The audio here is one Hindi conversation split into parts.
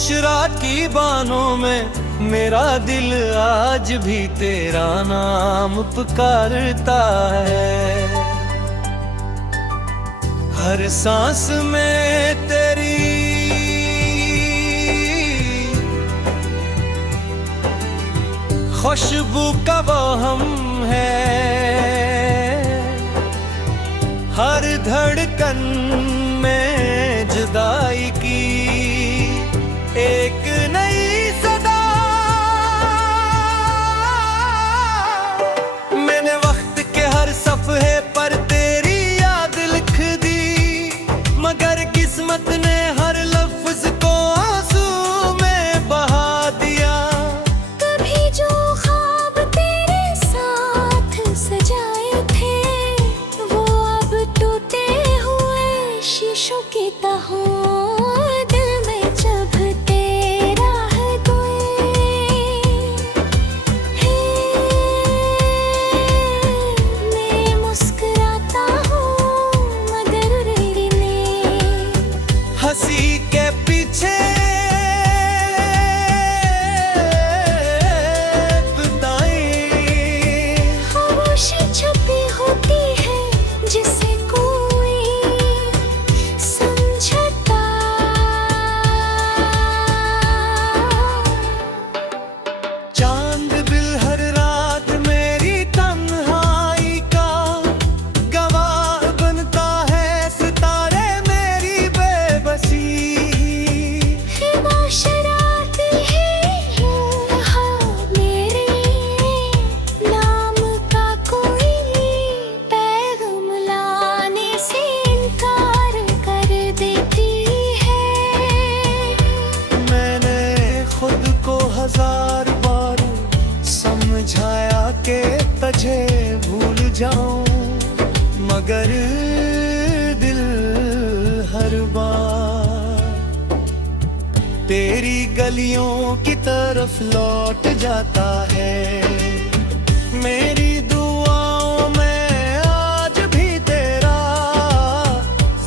खुश रात की बानों में मेरा दिल आज भी तेरा नाम पुकारता है। हर सांस में तेरी खुशबू का वो हम है। हर धड़कन में जुदाई की एक नई सदा। मैंने वक्त के हर सफ़हे पर तेरी याद लिख दी, मगर किस्मत ने हर लफ्ज को आंसू में बहा दिया। कभी जो ख्वाब तेरे साथ सजाए थे वो अब टूटे हुए शीशों की तरह हंसी के पीछे खामोशी छुपी होती है जिसे कोई समझता। चांद बिल हर रात मेरी तन्हाई का गवाह बनता है। सितारे मेरी बेबसी शरारती है मेरे नाम का कोई पैगाम लाने से इनकार कर देती है। मैंने खुद को हजार बार समझाया कि तुझे भूल जाऊं, मगर दिल हर बार तेरी गलियों की तरफ लौट जाता है। मेरी दुआओं में आज भी तेरा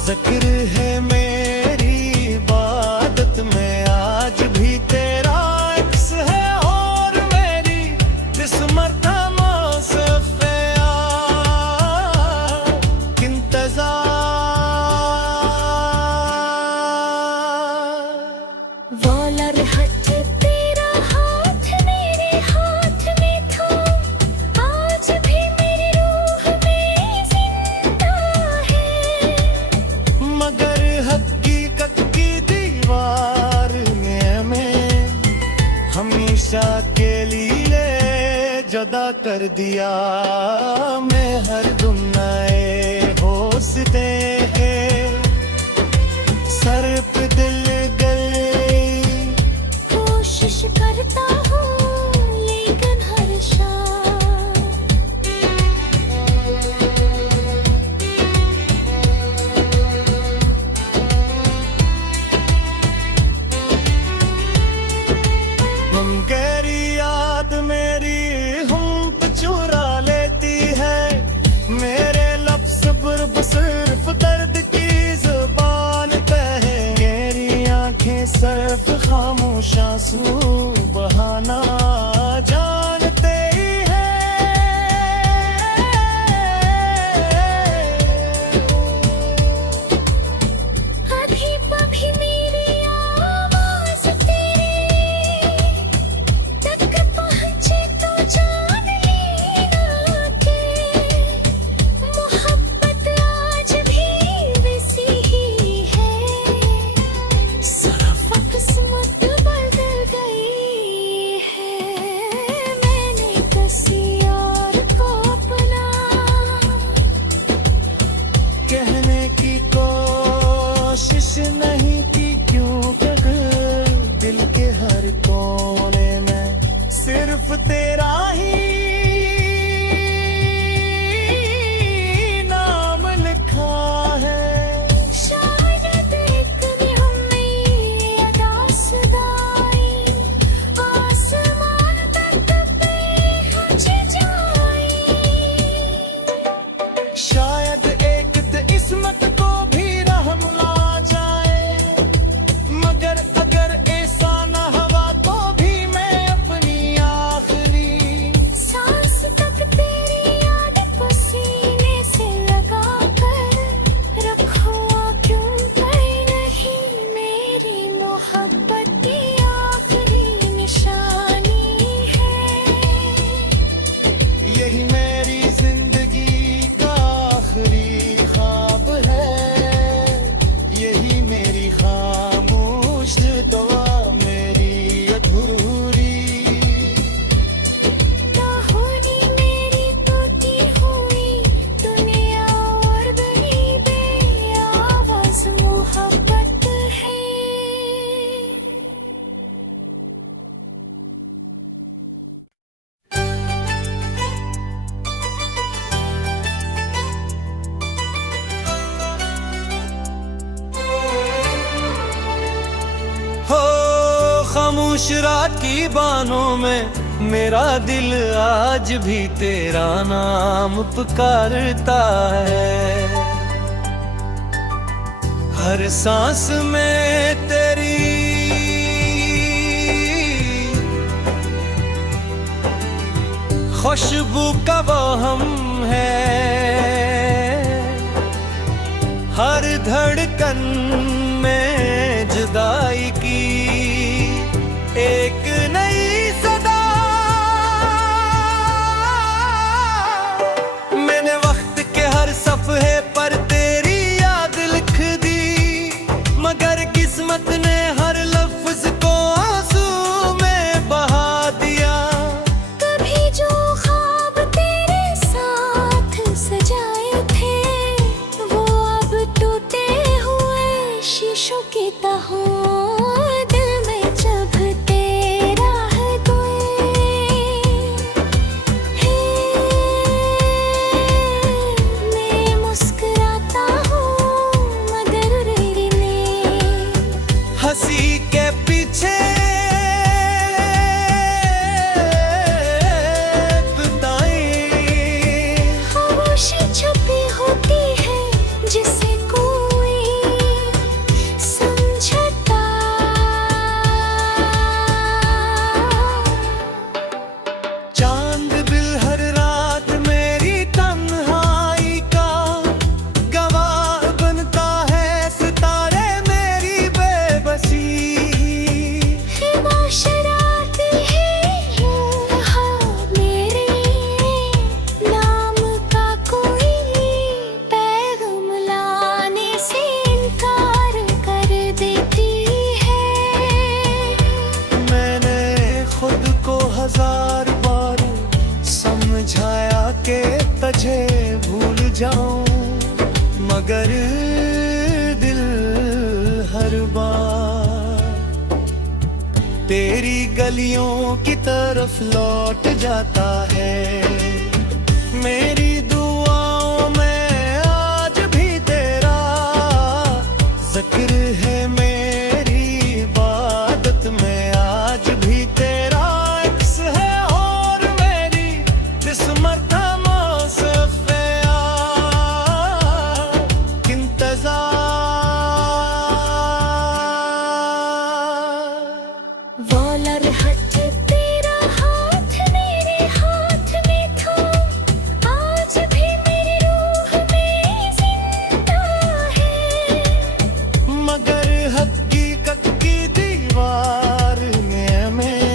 जिक्र है, मेरी इबादत में आज भी तेरा अक्स है, और मेरी किस्मत से इंतजार। वॉलर हाथ तेरा हाथ मेरे हाथ में था, आज भी मेरी रूह में जिंदा है। मगर हकीकत की दीवार ने हमें हमेशा के लिए जुदा कर दिया। मैं हर दुम नए होसते हैं, सर पे दिल गए कोशिश करता हूँ लेकिन हर शाम गहरी याद मेरी हुम्प चुरा लेती है। मेरे लफ्ज़ पर सिर्फ दर्द की जुबान कहे, मेरी आंखें सिर्फ खामोश आंसू बहाना जानते ही है। अभी अभी मेरी आवाज़ तेरे तक पहुँचे तो जान लेना कि मोहब्बत आज भी वैसी ही है। सिर्फ किस्मत बदल गई खामोश रात की बाहों में मेरा दिल आज भी तेरा नाम पुकारता है। हर सांस में तेरी खुशबू का वो हम है। हर धड़कन में जुदाई की एक नई सदा। मैंने वक्त के हर सफ़हे पर तेरी याद लिख दी, मगर किस्मत ने हर लफ्ज को आंसू में बहा दिया। कभी जो ख्वाब तेरे साथ सजाए थे, वो अब टूटे हुए शीशों की तरह दिल में चुभते रह गए। मैं मुस्कुराता हूँ मगर रहने हंसी के पीछे खामोशी छुपी होती है जिसे कोई समझता। चांद बिल हर रात मेरी तन्हाई का गवाह बनता है, सितारे मेरी बेबसी। मुआशरात ही रहा मेरे नाम का कोई पैगाम लाने से इनकार कर देती है। मैंने खुद को हजार बार समझाया कि तुझे भूल जाऊं, मगर दिल हर बार तेरी गलियों की तरफ लौट जाता है। मेरी दुआओं में आज भी तेरा जिक्र है, मेरी इबादत में आज भी तेरा अक्स है, और मेरी किस्मत वॉलर हट तेरा हाथ मेरे हाथ में था, आज भी मेरी रूह में जिंदा है। मगर हकीकत की दीवार ने हमें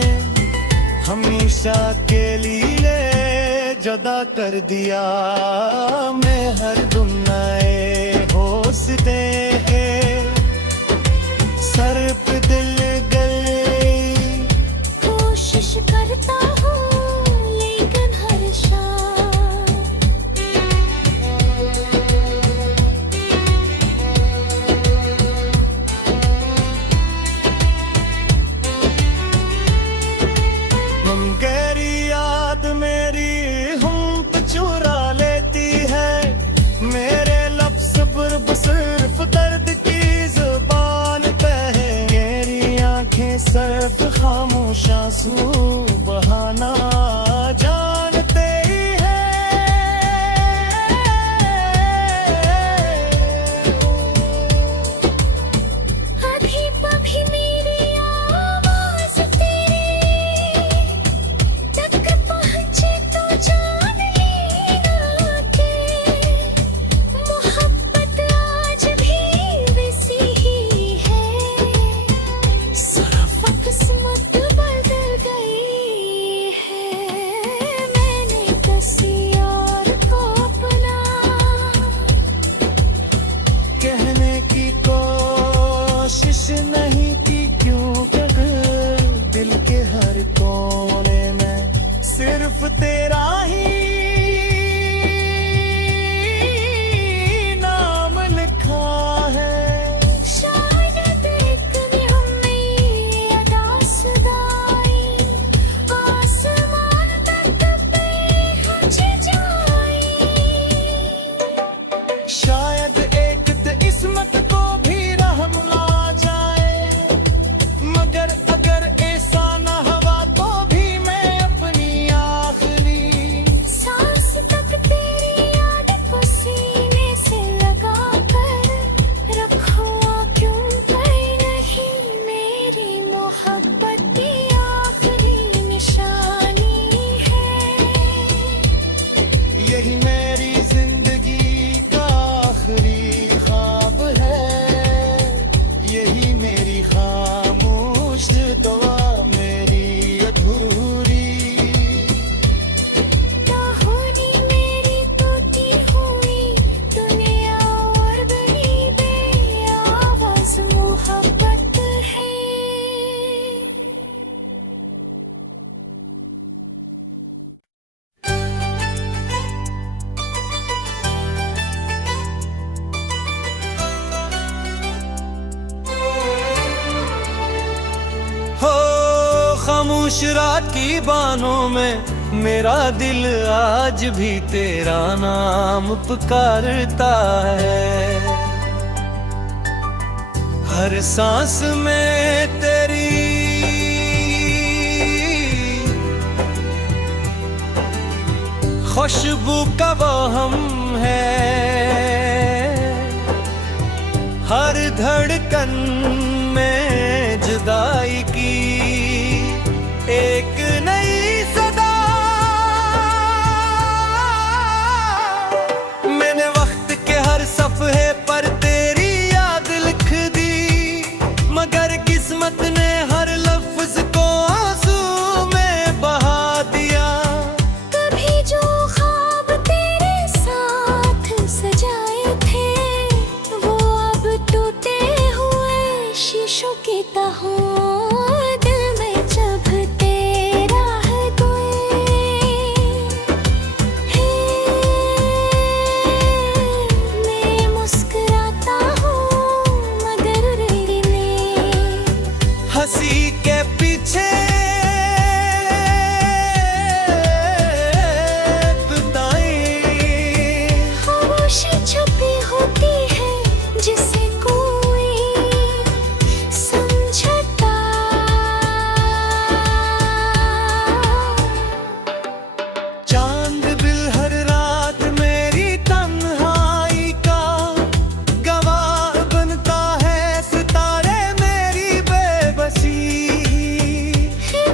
हमेशा के लिए जुदा कर दिया। मैं हर दुम नए हौसले सर पे दिल गए, कोशिश करता हूँ लेकिन हर शाम हम गहरी याद मेरी हम पे चुरा लेती है। मेरे लफ्ज़ पर सिर्फ दर्द की जुबान पे है, मेरी आंखें सिर्फ खामोश आंसू बहाना जानते ही है। अभी पभी मेरी आवाज तेरे तक पहुंचे तो जान लेना कि मोहब्बत आज भी वैसी ही है। सिर्फ किस्मत बदल गई है, मैंने किसी और को अपना कहने की कोशिश नहीं की, क्योंकि दिल के हर कोने में सिर्फ तेरा ही नाम लिखा है। शायद एक दिन हमें अदास गाई, आसमान तक पहुंच जाए। शायद एक किस्मत को भी रहम ला जाए, मगर अगर ऐसा बुशरा की बाहों में मेरा दिल आज भी तेरा नाम पुकारता है। हर सांस में तेरी खुशबू का वहम है, हर धड़कन में जुदाई की एक नई सदा। मैंने वक्त के हर सफ़हे पर तेरी याद लिख दी, मगर किस्मत ने हर लफ्ज को आंसू में बहा दिया। कभी जो ख्वाब तेरे साथ सजाए थे, वो अब टूटे हुए शीशों की तरह दिल में चुभते रह गए। मैं मुस्कुराता हूँ मगर रहने हंसी के पीछे खामोशी छुपी होती है जिसे कोई समझता। चांद बिल हर रात मेरी तन्हाई का गवाह बनता है, सितारे मेरी बेबसी।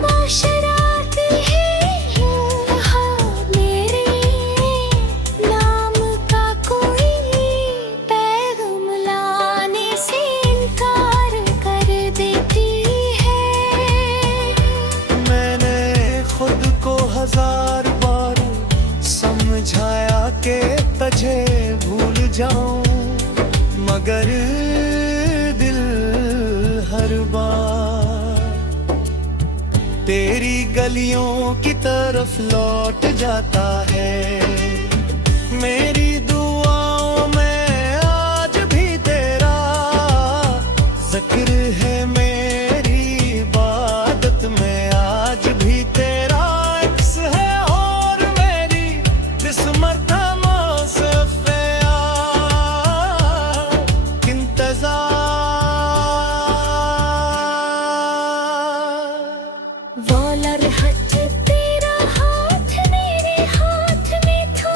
मुशरात है यहाँ मेरे नाम का कोई पैगाम लाने से इनकार कर देती है। मैंने खुद को 1000 बार समझाया कि तुझे भूल जाऊं, मगर दिल हर बार तेरी गलियों की तरफ लौट जाता है। मेरी दुआओं में आज भी तेरा जिक्र है, मेरी इबादत में आज भी तेरा अक्स है, और मेरी किस्मत मौसफ़े इंतज़ार। वाला रहत तेरा हाथ मेरे हाथ में था,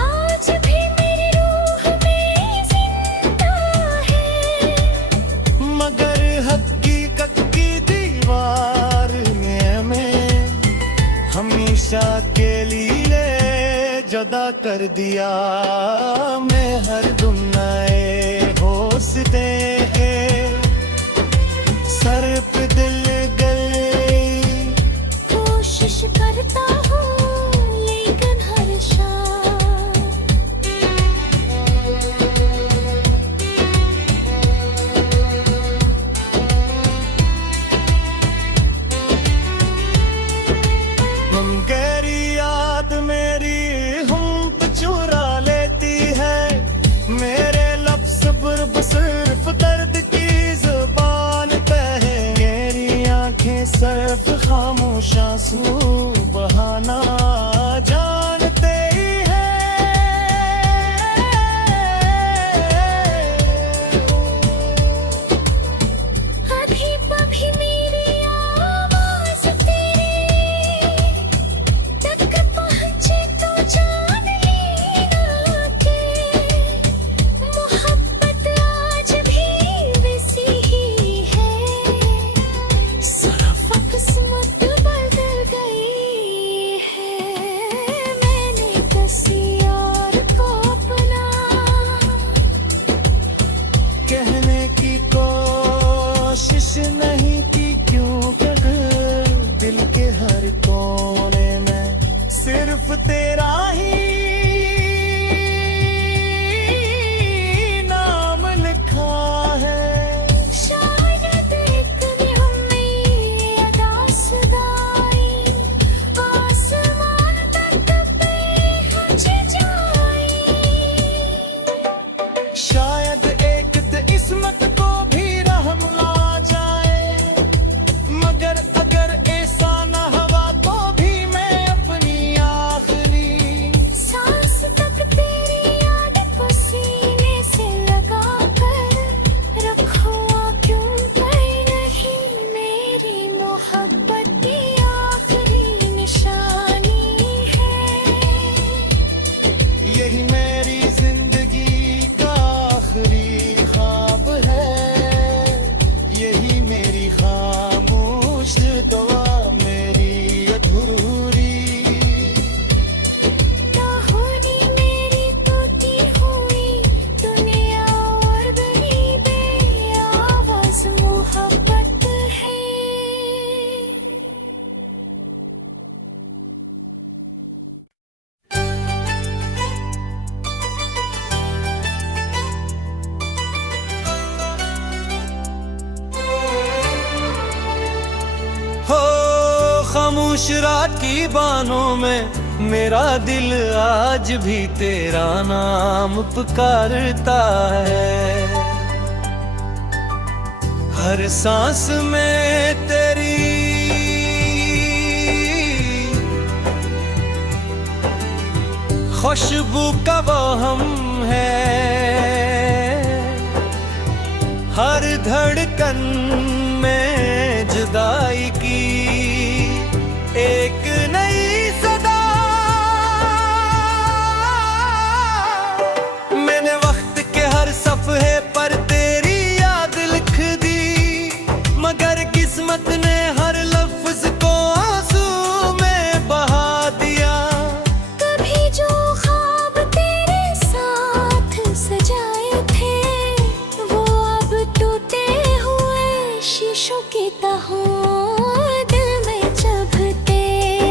आज भी मेरी रूह में जिंदा है। मगर हकीकत की दीवार ने हमें हमेशा के लिए जुदा कर दिया। मैं हर दुम नए हौसले सर पे दिल गए, कोशिश करता हूँ लेकिन हर शाम हम गहरी याद मेरी हम पे चुरा लेती है। मेरे लफ्ज़ सिर्फ दर्द की जुबान पे है, मेरी आंखें सिर्फ खामोश आंसू बहाना जानते ही है। अभी अभी मेरी आवाज तेरे तक पहुंचे तो जान लेना कि मोहब्बत आज भी वैसी ही है। सिर्फ किस्मत बदल गई है। मैंने किसी और को अपना कहने की कोशिश नहीं की, क्योंकि दिल के हर कोने में सिर्फ तेरा ही नाम लिखा है। शायद एक दिन में दासदाई आसमान तक पहुंच जाए। शायद एक किस्मत को भी रहम आ जाए, मगर अगर ऐसा खामोश रात की बाहों में मेरा दिल आज भी तेरा नाम पुकारता है। हर सांस में तेरी खुशबू का वो हम है, हर धड़कन में जुदाई की एक नई सदा। मैंने वक्त के हर सफ़े पर तेरी याद लिख दी, मगर किस्मत ने हर लफ्ज को आंसू में बहा दिया। कभी जो ख्वाब तेरे साथ सजाए थे वो अब टूटे हुए शीशों की तरह दिल में चुभते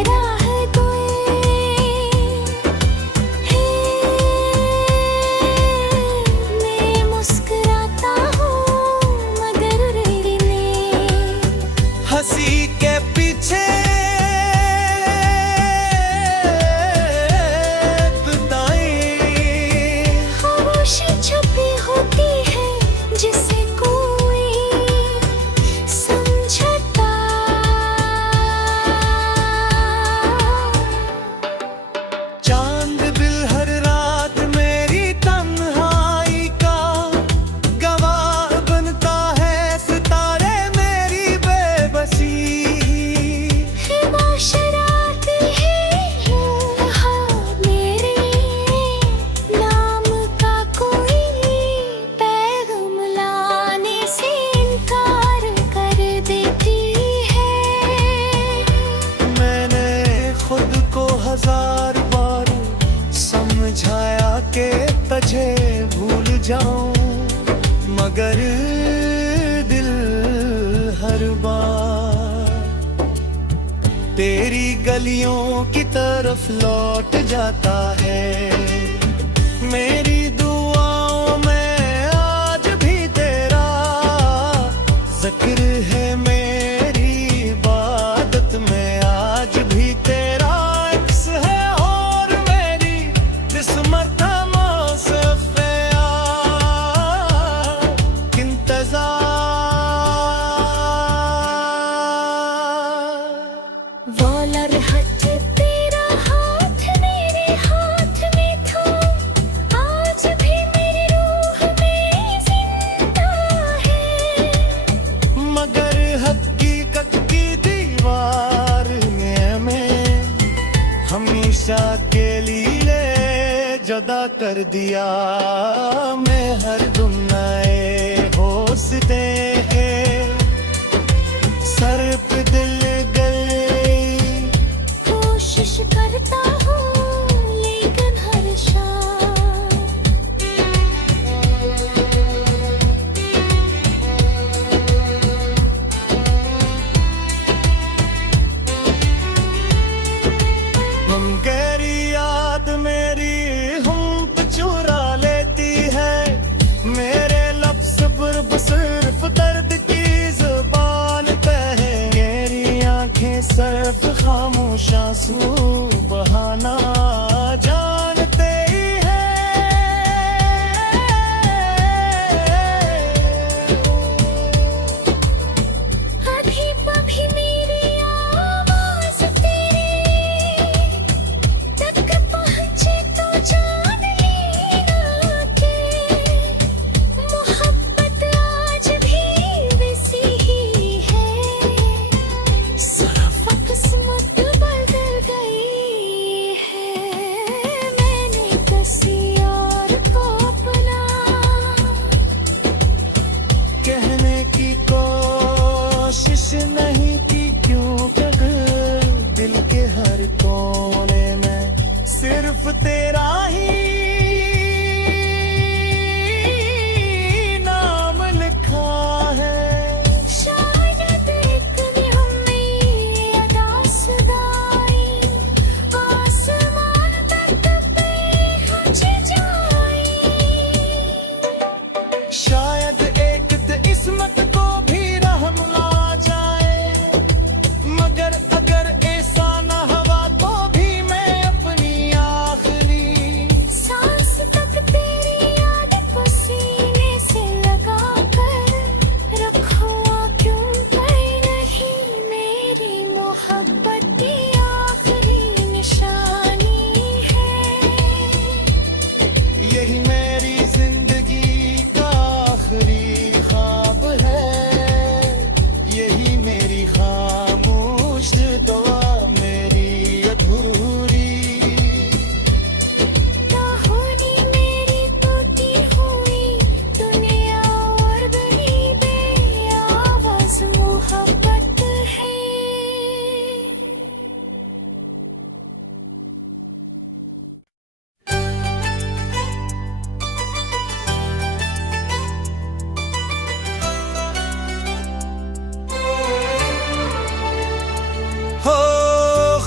रह गए। मैं मुस्कुराता हूँ मगर रहने हंसी के पीछे खामोशी छुपी होती है जिसे कोई समझता। चांद दिल हर रात मेरी तन्हाई का गवाह बनता है, सितारे मेरी बेबसी। मुशराती है मेरे नाम का कोई पैगाम लाने से इनकार कर देती है। मैंने खुद को हजार बार समझाया कि तुझे भूल जाऊं, मगर दिल हर बार तेरी गलियों की तरफ लौट जाता है। मेरी दुआओं में आज भी तेरा जिक्र है, मेरी इबादत में आज भी तेरा अक्स है, और मेरी किस्मत से इंतजार। वो लम्हा तेरा हाथ मेरे हाथ में था, आज भी मेरी रूह में जिंदा है। मगर हकीकत की दीवार ने हमें हमेशा के लिए जुदा कर दिया। मैं हर गुम नए होसते हैं, सर पे दिल गए कोशिश करता हूँ लेकिन हर शाम हम गहरी याद मेरी हम पे चुरा लेती है। मेरे लफ्ज़ पर सिर्फ दर्द की जुबान पे है, मेरी आंखें सिर्फ खामोश आंसू बहाना जानते ही है। अभी अभी मेरी आवाज तेरे तक पहुंचे तो जान लेना कि मोहब्बत आज भी वैसी ही है, सिर्फ किस्मत बदल गई है।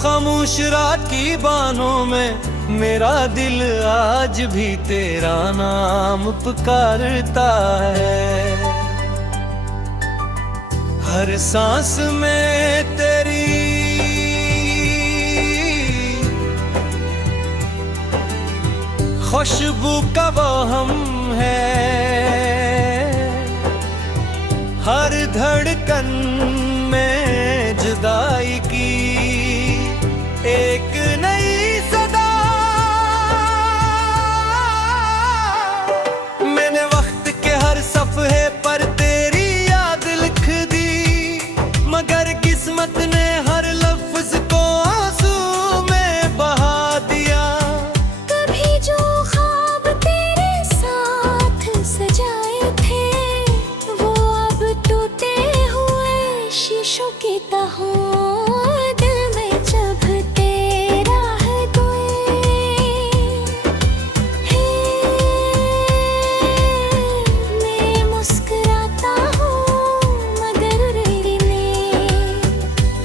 खामोश रात की बानों में मेरा दिल आज भी तेरा नाम पुकारता है। हर सांस में तेरी खुशबू का वो हम है, हर धड़कन में जुदाई की एक नई सदा। मैंने वक्त के हर सफ़े पर तेरी याद लिख दी, मगर किस्मत ने हर लफ्ज को आंसू में बहा दिया। कभी जो ख्वाब तेरे साथ सजाए थे वो अब टूटे हुए शीशों की तरह दिल में चुभते रह गए। मैं मुस्कुराता हूँ मगर रहने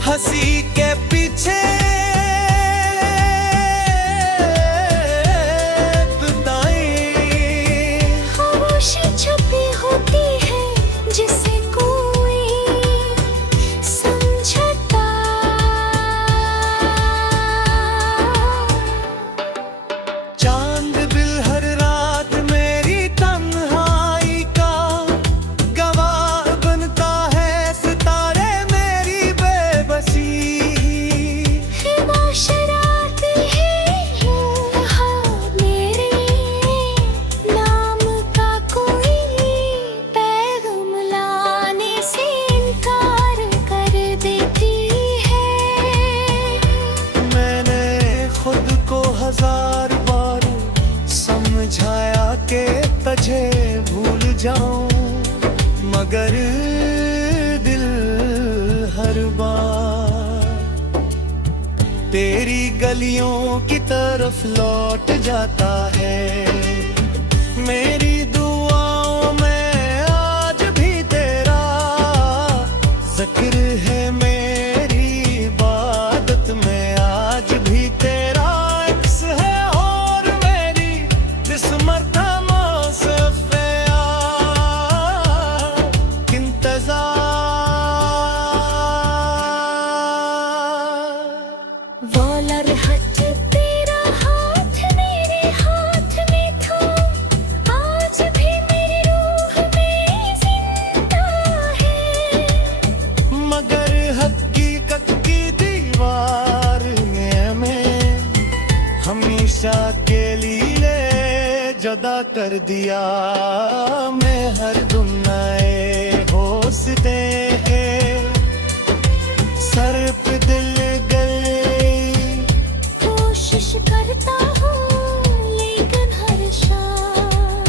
हंसी के पीछे खामोशी छुपी होती है जिसे कोई समझता। चांद बिल हर रात मेरी तन्हाई का गवाह बनता है, सितारे मेरी बेबसी। शरारती है मेरे नाम का कोई पैगाम लाने से इनकार कर देती है। मैंने खुद को 1000 बार समझाया कि तुझे भूल जाऊं, मगर दिल हर बार तेरी गलियों की तरफ लौट जाता है। मेरी दुआओं में आज भी तेरा जिक्र है, मेरी इबादत में आज भी तेरा अक्स है, और मेरी किस्मत से इंतजार। वो लम्हत तेरा हाथ मेरे हाथ में था, आज भी मेरी रूह में जिंदा है। मगर हकीकत की दीवार ने हमें हमेशा के लिए जुदा कर दिया। मैं हर दुम नए होसते हैं, सर पे दिल गए कोशिश करता हूँ लेकिन हर शाम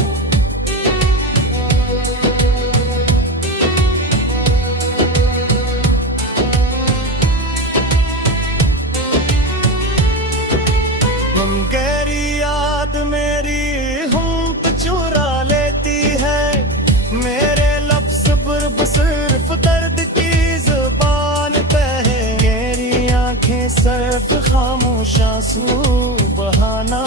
हम गहरी याद मेरी हम पे चुरा लेती है। मेरे लफ्ज़ पर सिर्फ दर्द की जुबान पे है, मेरी आंखें सिर्फ खामोश आंसू बहाना।